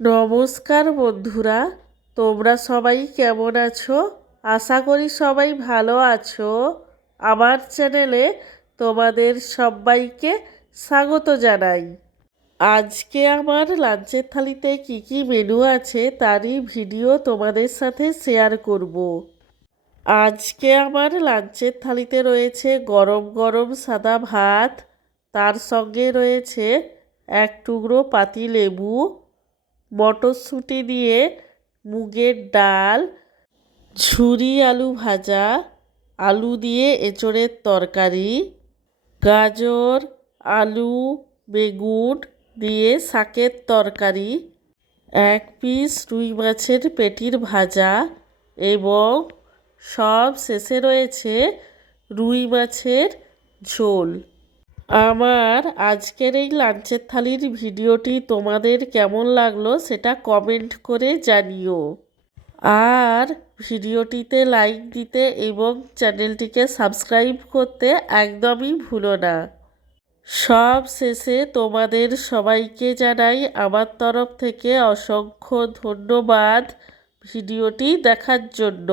নমস্কার বন্ধুরা, তোমরা সবাই কেমন আছো? আশা করি সবাই ভালো আছো। আমার চ্যানেলে তোমাদের সবাইকে স্বাগত জানাই। আজকে আমার লাঞ্চের থালিতে কি কি মেনু আছে তারই ভিডিও তোমাদের সাথে শেয়ার করব। আজকে আমার লাঞ্চের থালিতে রয়েছে গরম গরম সাদা ভাত, তার সঙ্গে রয়েছে এক টুকরো পাতিলেবু, মটরশুঁটি দিয়ে মুগের ডাল, ঝুরি আলু ভাজা, আলু দিয়ে এঁচোড়ের তরকারি, গাজর, আলু, বেগুন দিয়ে শাকের তরকারি, এক পিস রুই মাছের পেটির ভাজা এবং সব শেষে রয়েছে রুই মাছের ঝোল। আমার আজকের এই লাঞ্চের থালির ভিডিওটি তোমাদের কেমন লাগলো সেটা কমেন্ট করে জানিও। আর ভিডিওটিতে লাইক দিতে এবং চ্যানেলটিকে সাবস্ক্রাইব করতে একদমই ভুলো না। সব শেষে তোমাদের সবাইকে জানাই আমার তরফ থেকে অসংখ্য ধন্যবাদ ভিডিওটি দেখার জন্য।